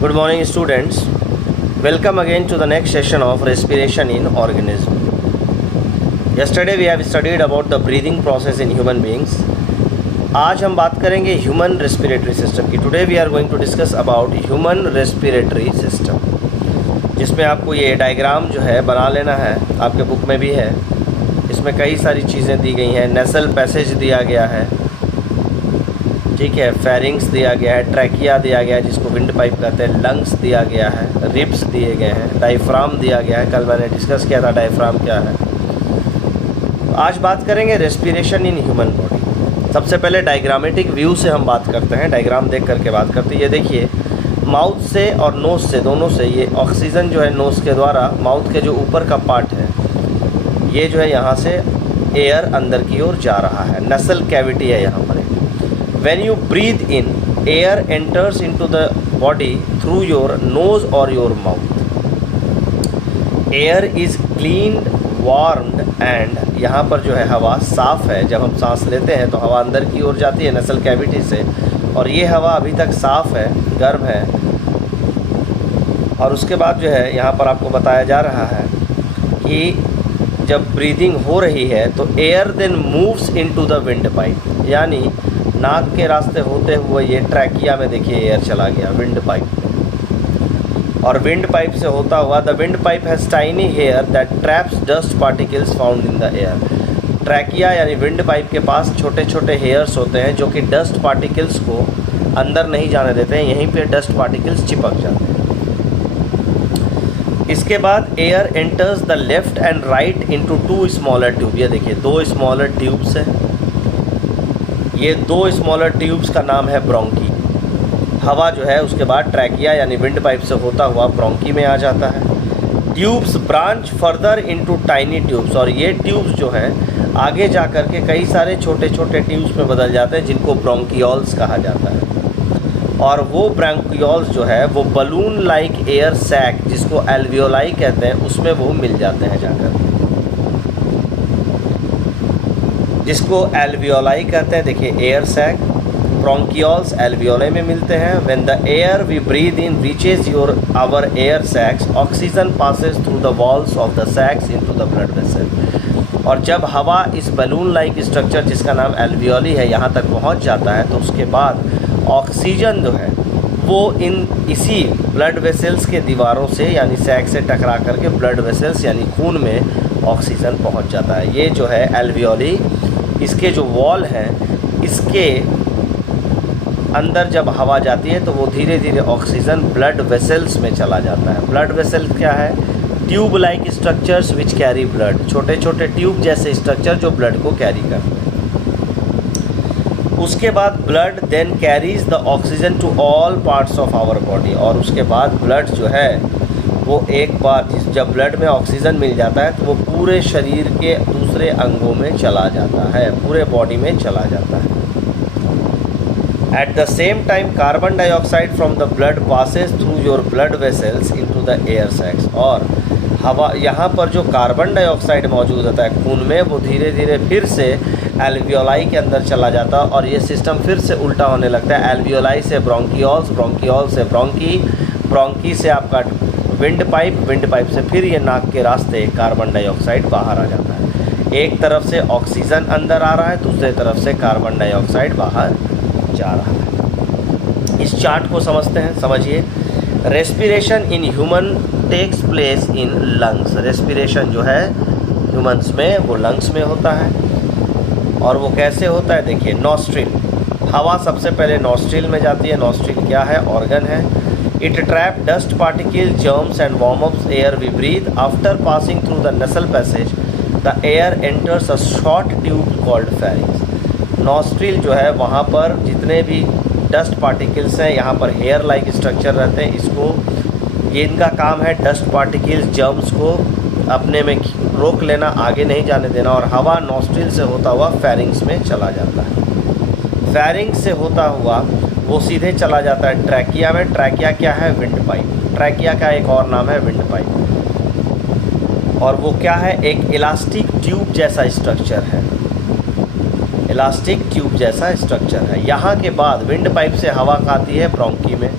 Good morning students. Welcome again to the next session of respiration in organism. Yesterday we have studied about the breathing process in human beings. आज हम बात करेंगे human respiratory system की. Today we are going to discuss about human respiratory system, जिसमें आपको ये diagram जो है बना लेना है. आपके बुक में भी है. इसमें कई सारी चीज़ें दी गई हैं. नेसल पैसेज दिया गया है, ठीक है. फेरिंग्स दिया गया है, ट्रैकिया दिया गया है जिसको विंड पाइप कहते हैं, लंग्स दिया गया है, रिब्स दिए गए हैं, डायफ्राम दिया गया है. कल मैंने डिस्कस किया था डायफ्राम क्या है. आज बात करेंगे रेस्पिरेशन इन ह्यूमन बॉडी. सबसे पहले डायग्रामेटिक व्यू से हम बात करते हैं. डायग्राम देख करके बात करते हैं. ये देखिए, माउथ से और नोज़ से, दोनों से ये ऑक्सीजन जो है नोज़ के द्वारा माउथ के जो ऊपर का पार्ट है, ये जो है यहाँ से एयर अंदर की ओर जा रहा है. नसल कैविटी है यहाँ पर. When you breathe in, air enters into the body through your nose or your mouth. Air is cleaned, warmed and यहाँ पर जो है हवा साफ़ है. जब हम सांस लेते हैं तो हवा अंदर की ओर जाती है नसल कैविटी से, और ये हवा अभी तक साफ़ है, गर्म है. और उसके बाद जो है यहाँ पर आपको बताया जा रहा है कि जब ब्रीदिंग हो रही है तो air then moves into the windpipe, यानी नाक के रास्ते होते हुए ये ट्रैकिया में देखिए एयर चला गया, विंड पाइप. और विंड पाइप से होता हुआ, the windpipe has tiny hair that traps dust particles found in the air. Trachea यानी विंड पाइप के पास छोटे छोटे हेयर्स होते हैं जो कि डस्ट पार्टिकल्स को अंदर नहीं जाने देते हैं. यहीं पे डस्ट पार्टिकल्स चिपक जाते हैं. इसके बाद air enters the left and right into two smaller tube. ये देखिए, दो स्मॉलर ट्यूब्स हैं. ये दो स्मॉलर ट्यूब्स का नाम है ब्रोंकी. हवा जो है उसके बाद ट्रैकिया यानी विंड पाइप से होता हुआ ब्रोंकी में आ जाता है. Tubes branch further into tiny tubes, और ये ट्यूब्स जो हैं आगे जा कर के कई सारे छोटे छोटे ट्यूब्स में बदल जाते हैं जिनको ब्रोंकियोल्स कहा जाता है. और वो ब्रोंकियोल्स जो है वो बलून लाइक एयर सैक, जिसको एल्वियोलाई कहते हैं, उसमें वो मिल जाते हैं जाकर, जिसको एल्वियोलाई कहते हैं. देखिए, एयर सैक, ब्रोंकियोल्स एल्वियोलाई में मिलते हैं. When the air we breathe in reaches our air sacs, oxygen passes through the walls of the sacs into the blood vessel. और जब हवा इस बलून लाइक स्ट्रक्चर जिसका नाम एल्वियोली है यहाँ तक पहुँच जाता है, तो उसके बाद ऑक्सीजन जो है वो इसी ब्लड वेसल्स के दीवारों से यानी सैक से टकरा करके ब्लड वेसल्स यानी खून में ऑक्सीजन पहुँच जाता है. ये जो है एल्वियोली, इसके जो वॉल हैं, इसके अंदर जब हवा जाती है तो वो धीरे धीरे ऑक्सीजन ब्लड वेसल्स में चला जाता है. ब्लड वेसल्स क्या है? Tube like structures which carry blood. छोटे छोटे ट्यूब जैसे स्ट्रक्चर जो ब्लड को कैरी करते हैं. उसके बाद blood then carries the oxygen to all parts of our body. और उसके बाद ब्लड जो है वो एक बार जब ब्लड में ऑक्सीजन मिल जाता है तो वो पूरे शरीर के दूसरे अंगों में चला जाता है, पूरे बॉडी में चला जाता है. At the same time carbon dioxide from the blood passes through your blood vessels into the air sacs. और हवा यहाँ पर जो कार्बन डाइऑक्साइड मौजूद होता है खून में, वो धीरे धीरे फिर से एल्वियोलाई के अंदर चला जाता है, और ये सिस्टम फिर से उल्टा होने लगता है. एल्वियोलाई से ब्रोंकियोल्स, ब्रोंकियोल्स से ब्रोंकी, ब्रोंकी से आपका विंड पाइप, विंड पाइप से फिर ये नाक के रास्ते कार्बन डाइऑक्साइड बाहर आ जाता है. एक तरफ से ऑक्सीजन अंदर आ रहा है, दूसरे तरफ से कार्बन डाइऑक्साइड बाहर जा रहा है. इस चार्ट को समझते हैं. समझिए, respiration in human takes place in lungs. Respiration जो है ह्यूमन्स में वो लंग्स में होता है. और वो कैसे होता है? देखिए, नॉस्ट्रिल, हवा सबसे पहले नॉस्ट्रिल में जाती है. नॉस्ट्रिल क्या है? ऑर्गन है. It trap dust particles, germs and warm-ups air we breathe. After passing through the nasal passage, the air enters a short tube called pharynx. Nostril जो है वहाँ पर जितने भी डस्ट पार्टिकल्स हैं, यहाँ पर हेयर लाइक स्ट्रक्चर रहते हैं. इसको ये इनका काम है डस्ट पार्टिकल्स, जर्म्स को अपने में रोक लेना, आगे नहीं जाने देना. और हवा नॉस्ट्रिल से होता हुआ फेरिंग्स में चला जाता है. फेरिंग्स से होता हुआ वो सीधे चला जाता है ट्रैकिया में. ट्रैकिया क्या है? Wind pipe. ट्रैकिया का एक और नाम है विंड पाइप. और वो क्या है? एक इलास्टिक ट्यूब जैसा स्ट्रक्चर है. इलास्टिक ट्यूब जैसा स्ट्रक्चर है. यहाँ के बाद विंड पाइप से हवा आती है ब्रोंकी में.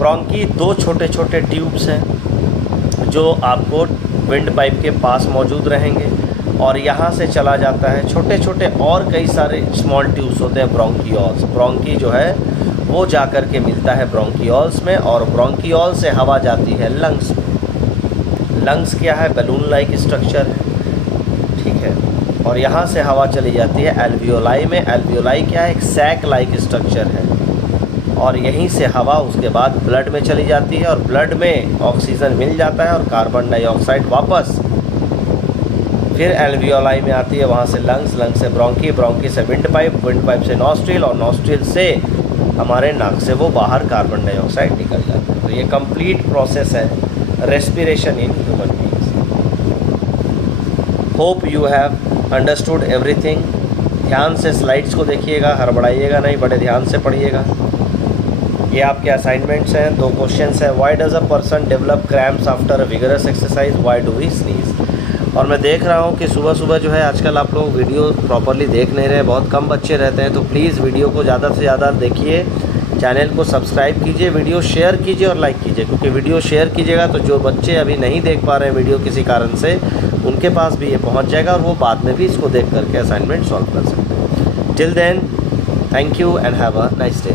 ब्रोंकी 2 छोटे छोटे ट्यूब्स हैं जो आपको विंड पाइप के पास मौजूद रहेंगे, और यहाँ से चला जाता है छोटे छोटे और कई सारे स्मॉल ट्यूब्स होते हैं ब्रोंकियोल्स। ब्रोंकी जो है वो जा कर के मिलता है ब्रोंकियोल्स में, और ब्रोंकियोल से हवा जाती है लंग्स में। लंग्स क्या है? बैलून लाइक स्ट्रक्चर है, ठीक है। और यहाँ से हवा चली जाती है एल्वियोलाई में। एल्वियोलाई क्या है? एक सैक लाइक स्ट्रक्चर है, और यहीं से हवा उसके बाद ब्लड में चली जाती है, और ब्लड में ऑक्सीजन मिल जाता है और कार्बन डाइऑक्साइड वापस फिर एल्वियोलाई में आती है, वहाँ से लंग्स, लंग्स से ब्रोंकी, ब्रोंकी से विंड पाइप से नॉस्ट्रिल, और नॉस्ट्रिल से हमारे नाक से वो बाहर कार्बन डाइऑक्साइड निकल जाता है। तो ये कंप्लीट प्रोसेस है respiration in human beings. Hope you have understood everything. ध्यान से स्लाइड्स को देखिएगा, हड़बड़ाइएगा नहीं, बड़े ध्यान से पढ़िएगा। ये आपके असाइनमेंट्स हैं। 2 क्वेश्चंस हैं। Why does a person develop cramps after a vigorous exercise, why do we sneeze. और मैं देख रहा हूँ कि सुबह सुबह जो है आजकल आप लोग वीडियो प्रॉपरली देख नहीं रहे, बहुत कम बच्चे रहते हैं। तो प्लीज़ वीडियो को ज़्यादा से ज़्यादा देखिए, चैनल को सब्सक्राइब कीजिए, वीडियो शेयर कीजिए और लाइक कीजिए, क्योंकि वीडियो शेयर कीजिएगा तो जो बच्चे अभी नहीं देख पा रहे हैं वीडियो किसी कारण से, उनके पास भी ये पहुंच जाएगा और वो बाद में भी इसको देख करके असाइनमेंट सॉल्व कर सकते हैं। Till then, thank you and have a nice day.